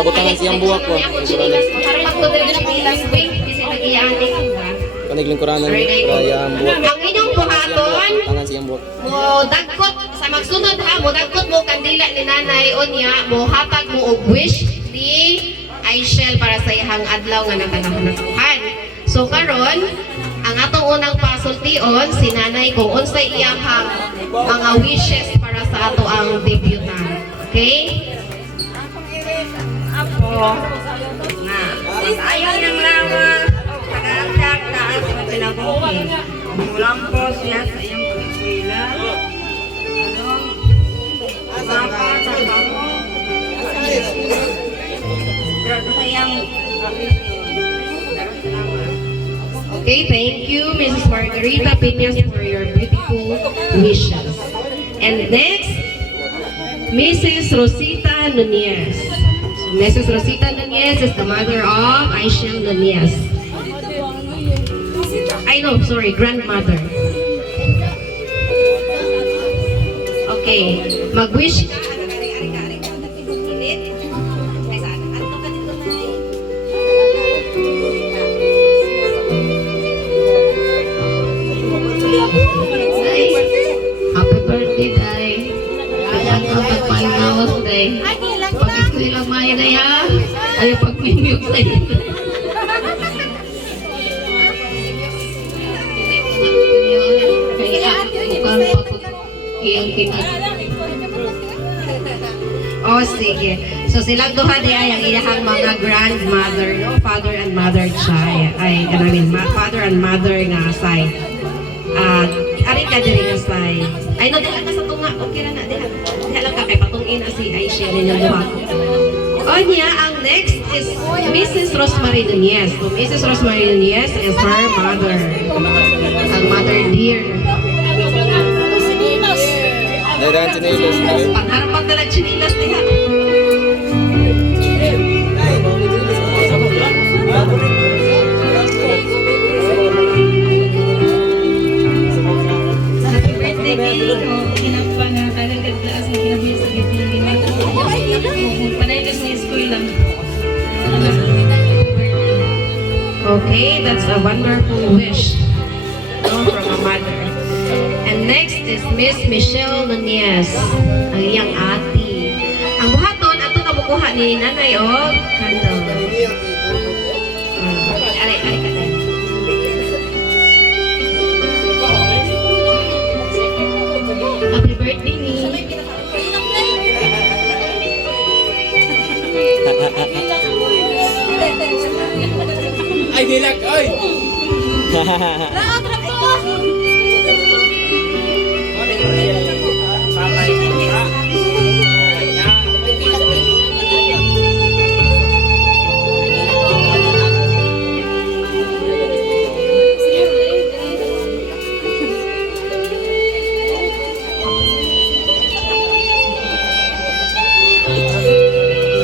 Para butangan siyang buwak ko. Harap ko din ang bilas ko. Kasi nag-iani ko ba? Paniglingkuranan para yung buwak. Ang inyong buhaton, Butangan siyang buwak. mo dagkot sa magsunod ha, mo dagkot mo kandila ni nanay unya, mo hatag mo og wish ni Aishel para sa iyang adlaw nga natanahon. So karon, ang atong unang pasultion si nanay kung unsay iyang mga wishes para sa ato ang debutant. Okay? Ako, na, ayaw niyang lawas, pag-aagdak, taas na pinabuhin. Mulang po siya sa iyong pag-eskwela. Mapa, trabaho. Sa iyong Okay, thank you, Mrs. Margarita Piñas, for your beautiful wishes. And next, Mrs. Rosita Nunez. So, Mrs. Rosita Nunez is the mother of Aishel Nunez. I know, sorry, grandmother. Okay, mag-wish ka. Happy birthday, Day. Kaya ka pagpanawas, Day. Pag-iswilang maya na yan. Ay, pag-mimute na yun. Kaya, mukhang pag-iyang pinag. Oh, sige. So, silang duha niya yung iyahang mga grandmother, no? Father and mother child. Ay, father and mother nga side. Ari ka diri nga say. Ay no dili ka sa tunga. Okay ra na diha. Diha lang ka kay patungin na si Aisha ninyo duha. Onya, ang next is Mrs. Rosemary Nunez. So Mrs. Rosemary Nunez is her mother. Ang mother dear. Dahil chinilas. Pangharapan na lang chinilas diha. Okay, that's a wonderful wish, no, from a mother. And next is Miss Michelle Nunez, ang iyang ati. Ang buhaton, ato na bukuha ni nanay o candle. Ari ka na. Happy birthday, ni. Ay, dilak! Ay!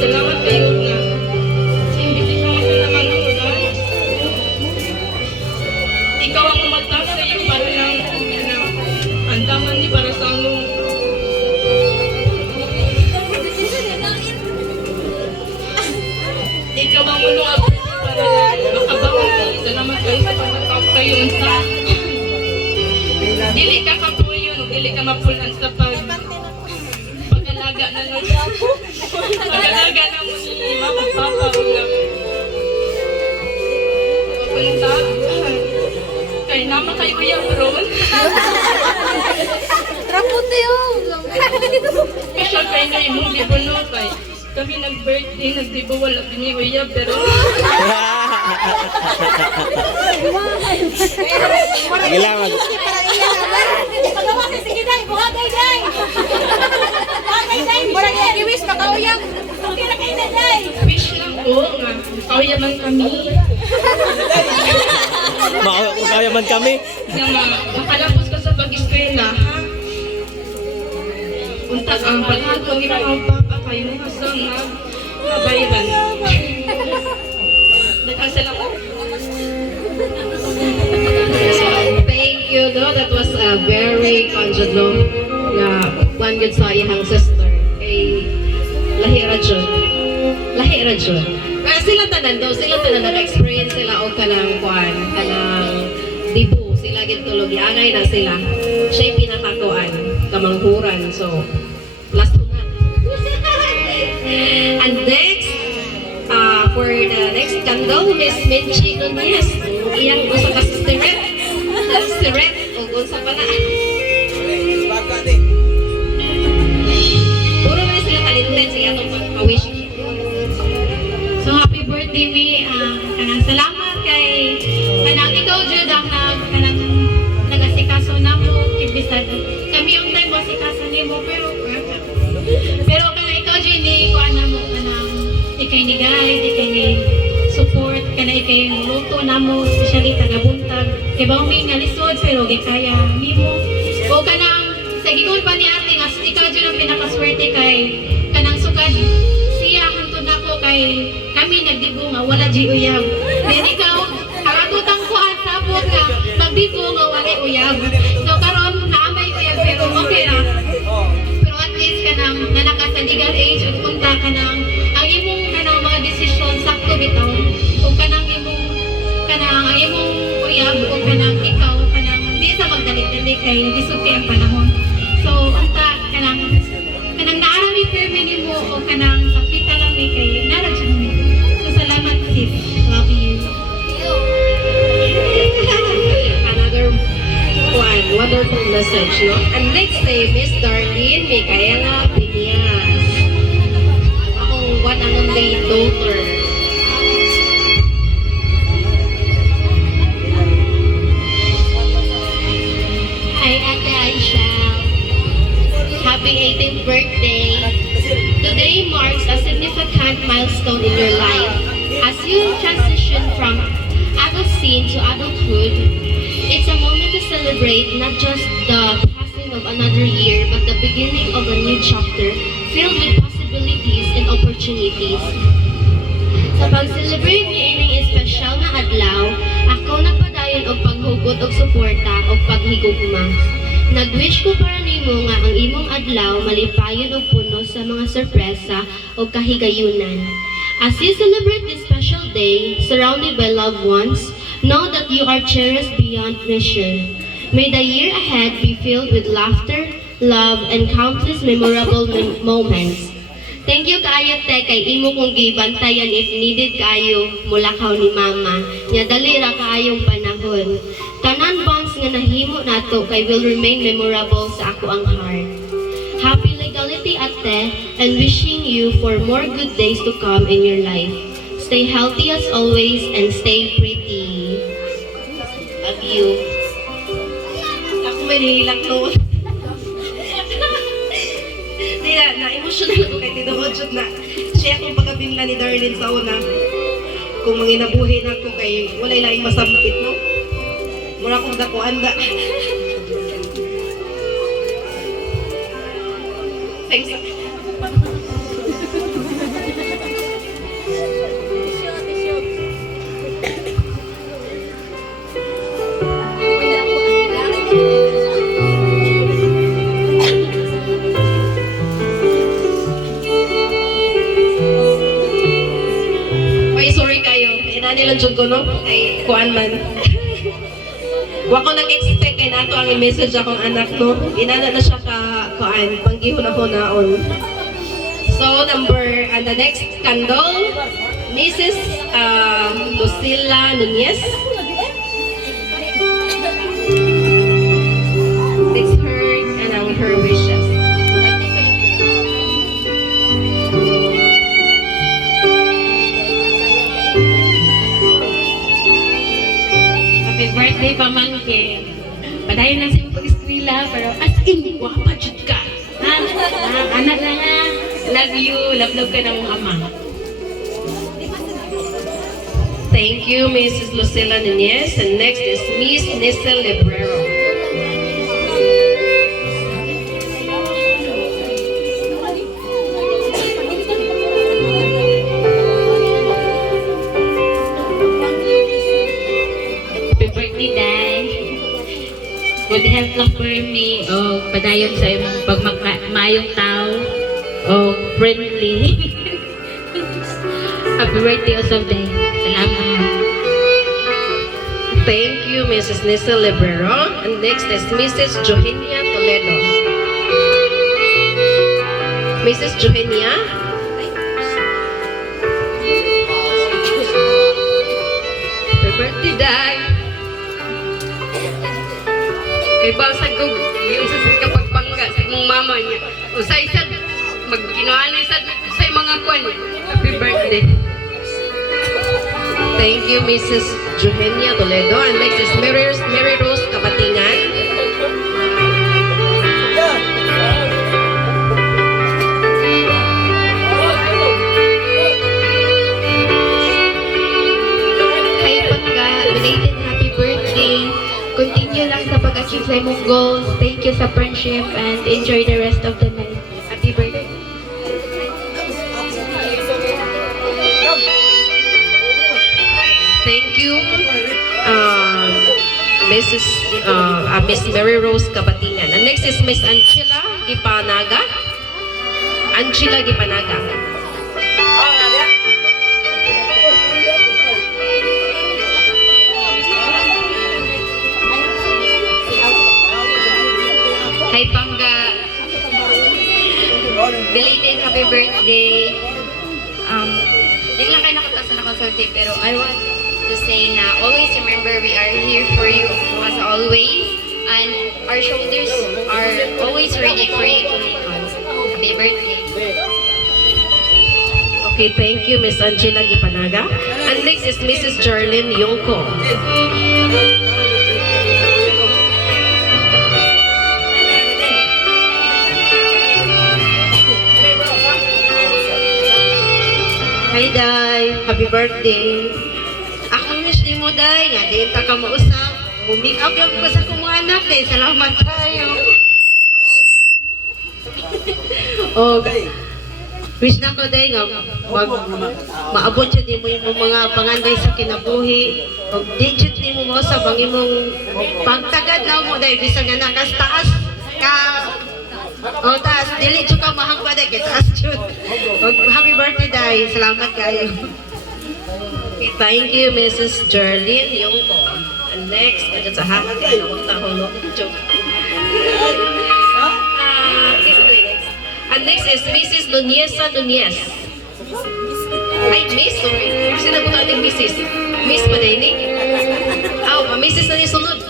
salamat kayo na. Imbitahan ka naman ako na. Ikaw ang umatas sa iyo para lang andaman ni para sa anong ikaw ang unong ako para makabawa ka. Salamat kayo sa pagkatawag kayo sa dili ka kapuyon, dili ka mapulan sa pag-alaga na nun. Pag-alaga na mo ni Mama Papa o na papunta. Kaya naman kayo yung ron. Trapunti yun. Special kayo na yung mong gibuno kay kami nag-birthday, nagdibo wala piniuya pero Gilamag. Pagawa ka, sige day, buhagay day. Buhagay day, murag giwis, makauyang. Tira kayo na day. wish lang ko nga kauyaman kami Makayaman kami. na makalapos ka sa pag-eskwela ha. Unta ang paghatong ni mga papa kayo na hasang nga kabayaran. Nagkasalamat. Thank you, no? That was a very conjud, no? Na one good sa iyang sister. Kay Lahira John. Lahira lahi ra jud. Pero sila tanan daw, sila tanan nag-experience sila og kanang kuan, kanang dibu, sila gid tulog angay na sila. Siya pinakakuan, kamanghuran. So, last one na. And next, for the next candle, Miss Minchi Nunez. Iyang usa ka sister. Siret, o unsa pa na. Puro na sila talented sa atong pagka-wish. So happy birthday me. Kanang salamat kay kanang ikaw jud ang kanang nagasikaso namo kibisad. Kami yung time wasikaso nimo pero kanang ikaw jud ni kuan namo kanang ikay ni guide, ikay ni support kanang ikay luto namo especially taga buntag. Kay ba may nga lisod pero gikaya nimo. O kanang sa gigon pa ni ate nga ikaw jud ang pinakaswerte kay kanang sukad siya hantod nako kay kami nagdibo nga wala di uyab. Then ikaw aratutang ko at sabot ka magdibo nga wala uyab. So karon naamay uyab pero okay ra. Pero at least kanang nanaka sa legal age ug punta kanang ang imong kanang mga desisyon sakto bitaw. Ug kanang imong kanang ang imong uyab ug kanang ikaw kanang di sa magdali-dali kay lisod kay ang panahon. So unta kanang naarami permi nimo o kanang kapita lang ni kay naradyan mo. So salamat sis. Love you. Another one, wonderful message, no? And next day, Miss Darlene Micaela Pinias. Akong one and only daughter. Hi Ate Anshel. Happy 18th birthday. Today marks a significant milestone in your life. As you transition from adolescence to adulthood, it's a moment to celebrate not just the passing of another year, but the beginning of a new chapter filled with possibilities and opportunities. Sa pag-celebrate ni ining espesyal na adlaw, ako nagpadayon og paghugot og suporta og paghigugma. Nag-wish ko para nimo nga ang imong adlaw malipayon og puno sa mga sorpresa o kahigayunan. As you celebrate this special day, surrounded by loved ones, know that you are cherished beyond measure. May the year ahead be filled with laughter, love, and countless memorable moments. Thank you kaayo te kay imo kong gibantayan if needed kayo mulakaw ni mama. Nya dali ra kaayong panahon. Tanan bonds nga nahimo nato kay will remain memorable sa ako ang heart. Happy legality ate and wishing you for more good days to come in your life. Stay healthy as always and stay pretty. Love you. Ako may nahilak to. Na-emotional ako kay Tito Ojot na siya akong pagkabinla ni Darlene sa una. Kung manginabuhin ako kay walay laing masampit, no? Mura akong dakuan da. Thanks. Nilang jud ko no ay kuan man. Wa ko nag-expect kay nato ang i-message akong anak no. Inana na siya ka kuan panggihon ako naon. So and the next candle, Mrs. Lucila Nunez. It's her and her wishes. Happy birthday pamangkin. Padayon lang sa iyong pag-eskwela, pero as in, wapa jud ka. Anak na nga, love you, love ka ng ama. Thank you, Mrs. Lucila Nunez. And next is Miss Nissel Librero. Good health lang for me o padayon sa imong pagmayong tao o friendly. Happy birthday also day. Salamat. Thank you, Mrs. Nisa Libero. And next is Mrs. Johenia Toledo. Mrs. Johenia. Happy birthday, Day. Kay ba sa gug, yung sa kapagpangga sa mong mama niya. Usay-sad, magkinuanay sad sa mga kwan. Happy birthday. Thank you, Mrs. Johenia Toledo. And next is Mary Rose Kapatingan. Hi Pangga, belated happy birthday. Continue lang sa pag-achieve sa imong goals. Thank you sa friendship and enjoy the rest of the night. Happy birthday. Thank you, Miss Mary Rose Kapatingan. And next is Miss Anchila Gipanaga. Anchila Gipanaga. Hi Pangga. Belated happy birthday. Di lang kayo nakatasa na consulting, pero I want to say na always remember we are here for you as always, and our shoulders are always ready for you to lean on. Happy birthday. Okay, thank you, Miss Angela Gipanaga. And next is Mrs. Jarlene Yongko. Hi, Day. Happy birthday. Ako miss di mo day nga di ta ka mausap. Bumik up yung ko sa kong mga anak eh. Salamat tayo. Oh, wish na ko, Day, nga maabot siya di mo yung mga panganday sa kinabuhi. O digit ni mo mausap ang imong pagtagad na mo, Day. Bisa nga nakas taas ka. O taas, dili siya ka mahagpa, Day. Kaya taas siya. Happy birthday, Day. Salamat kayo. Thank you, Mrs. Jarlene Yongko. And next, agad sa hahat, ay nakutahon, no? Joke. And next is Mrs. Nuneza Nunez. Ay, Miss, sorry. Kasi nabuta natin Mrs. Miss pa din eh. Mrs. na nisunod.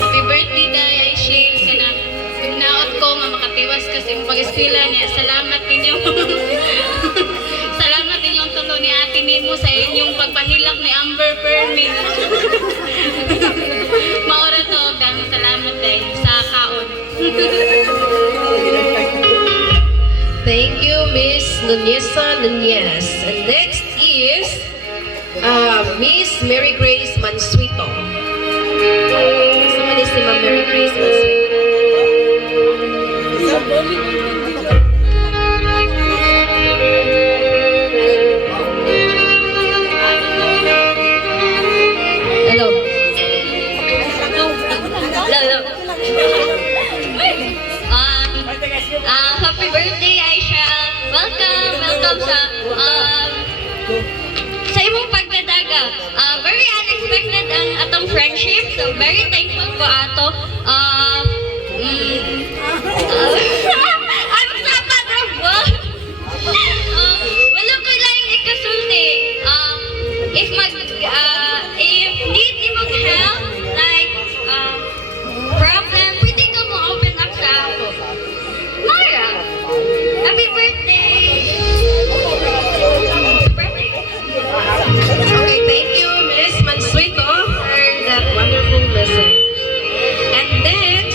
Happy birthday day, I share ka na. Pagnaot ko nga makatiwas kasi mag-eskwela niya. Salamat ninyo. Salamat ninyong tulo ni ate Nemo sa inyong pagpahilak ni Amber Permin. Maura to, dami salamat day sa kaon. Thank you, Miss Nuneza Nunez. And next is Miss Mary Grace Mansuito. Sama ni si Ma'am Mary Grace Mansuito. Hello. Hello. Happy birthday, Aisha. Welcome sa imong pagdadaga. Very unexpected ang atong friendship. So very thankful ko ato. I'm sapat rabo. Wala ko lang ikasulti. If need imong help, like problem, pwede ka mo open up sa ako. Mara, happy birthday! Birthday. Okay, thank you, Miss Mansuito, for that wonderful message. And then,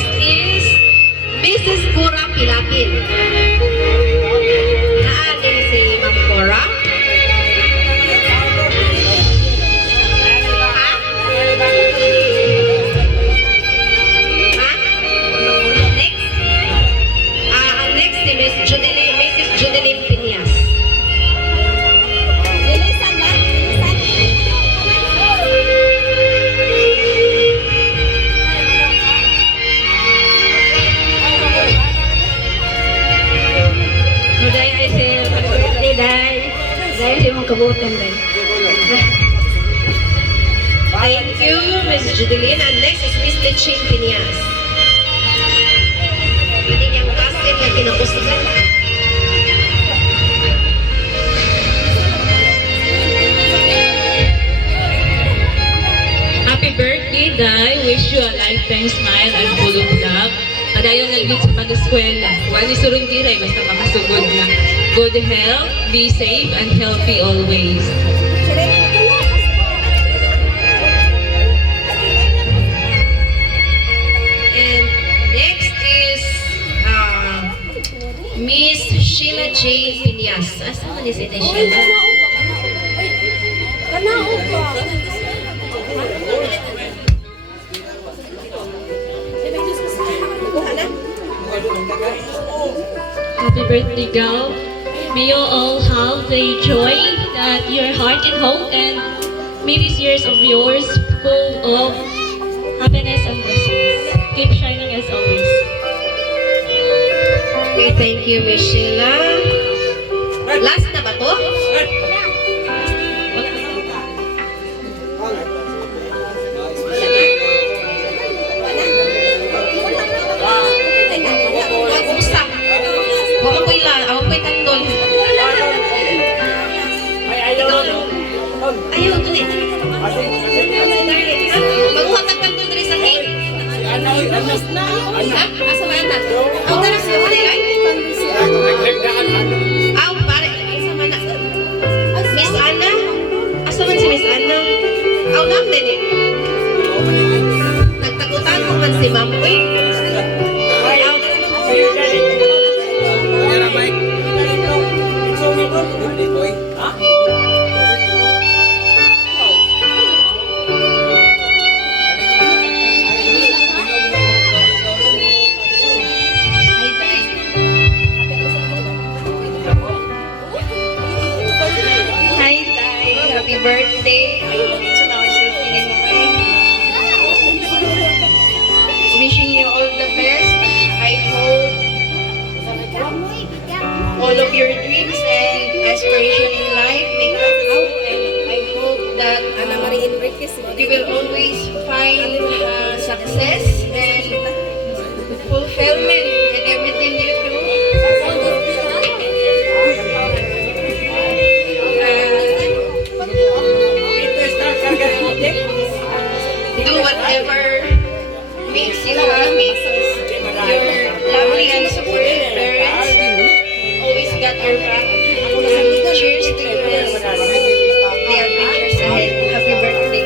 Kaya siya mong kabutan din. Thank you, Ms. Judeline. And next is Ms. Leching Pinias. Pwede niyang kasin yung kinapustigan. Happy birthday, Day. Wish you a lifetime smile and full of love. Padayon naglit sa pag-eskwela. Wali surong diray, basta makasugod na. Good health, be safe, and healthy always. And next is Miss Sheila J. Pinias. Asa man ni si Sheila? Happy birthday, Gal. May you all have the joy that your heart can hold, and may these years of yours full of happiness and blessings. Keep shining as always. Okay, thank you, Miss Sheila. Last na ba to? Mag-usap. Wala ko ila. Ako ko'y kandol. Ayaw, dali. Mag-uhat ang kandol dali sa cake. Ha? Asa ba na? Ako na lang siya. Aw, pare. Asa man na? Miss Anna? Asa man si Miss Anna? Aw, lang din eh. Nagtagutan ko man si Ma'am Uy. Aw, hi, Day. Happy birthday. Wishing you all the best. I hope all of your dreams and aspiration in life may come out, and I hope that you will always find success and fulfillment in everything you do. Do whatever makes you happy. Your lovely and supportive parents always got your back. Cheers to you and the adventures ahead. Happy birthday.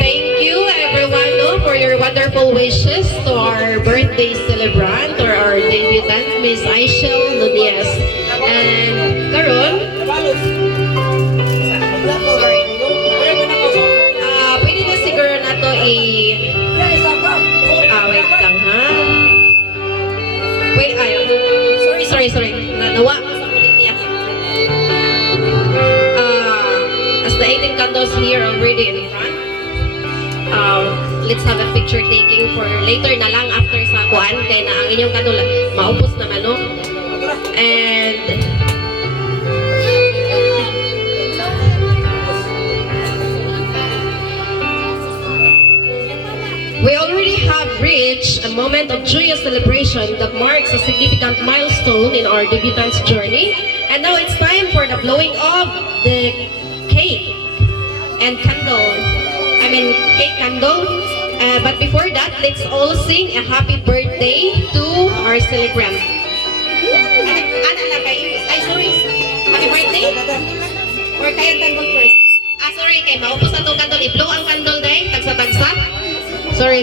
Thank you everyone for your wonderful wishes to our birthday celebrant or our debutant, Miss Aishel Nunez. And karon, sorry. Pwede na siguro na to wait lang ha. Wait, sorry. Nawa ko sa kulit niya. As the 18 candles here already in front, let's have a picture taking for later na lang after sa kuan kay na ang inyong candle maupos naman no. And we already have reached a moment of joyous celebration that marks a significant milestone in our debutant's journey. And now it's time for the blowing of the cake and cake candle. But before that, let's all sing a happy birthday to our celebrant. Sorry. Happy birthday? Or kaya candle first? Sorry, kay maupos na itong candle. I-blow ang candle dahil, tagsa-tagsa. Sorry.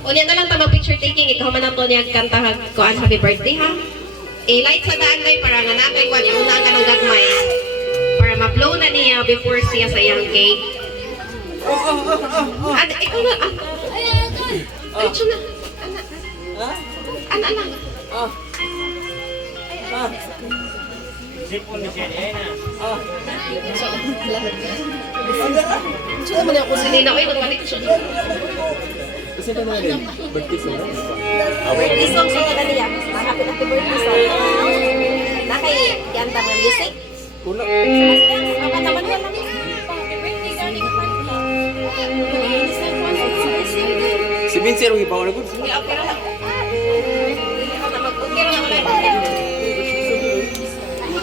Unya na lang ta mag-picture taking, ikaw man na to niya kanta kuan happy birthday ha. Light sa daan day para nga nakay kwan yung una ka ng gagmay. Para ma-blow na niya before siya sa iyang cake. Ikaw na. Diretso na. Ana lang. Sino man ako sinina ko yung balik siya. Kasi ito na rin. Birthday song. Birthday song sa kada niya. Happy birthday song. Nakay ganda ng music. Kuno. Ang kataman ko lang. Happy birthday galing pa. Si Vinci ang ipaw na ko.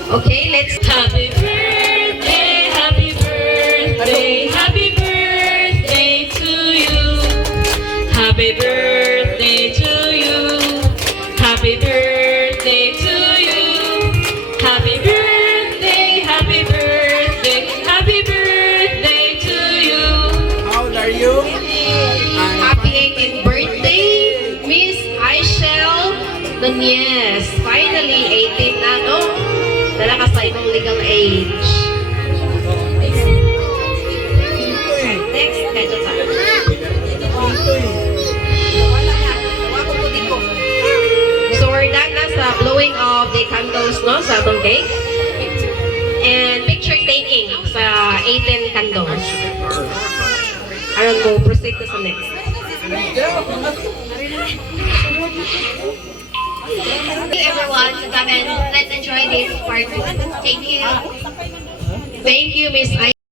Okay, let's Happy birthday, happy birthday, happy birthday to you. Happy birthday to you. Happy birthday to you. Happy birthday, happy birthday, happy birthday to you. How old are you? happy 18th birthday, Miss Aishel Nunez. Finally, 18 na, no? Dala ka sa imong legal age. Next, medyo sa. So we're done na sa blowing of the candles, no? Sa atong cake. And picture taking sa 18 candles. Aron mo, proceed to sa next. Thank you everyone to come and let's enjoy this party. Thank you. Thank you, Miss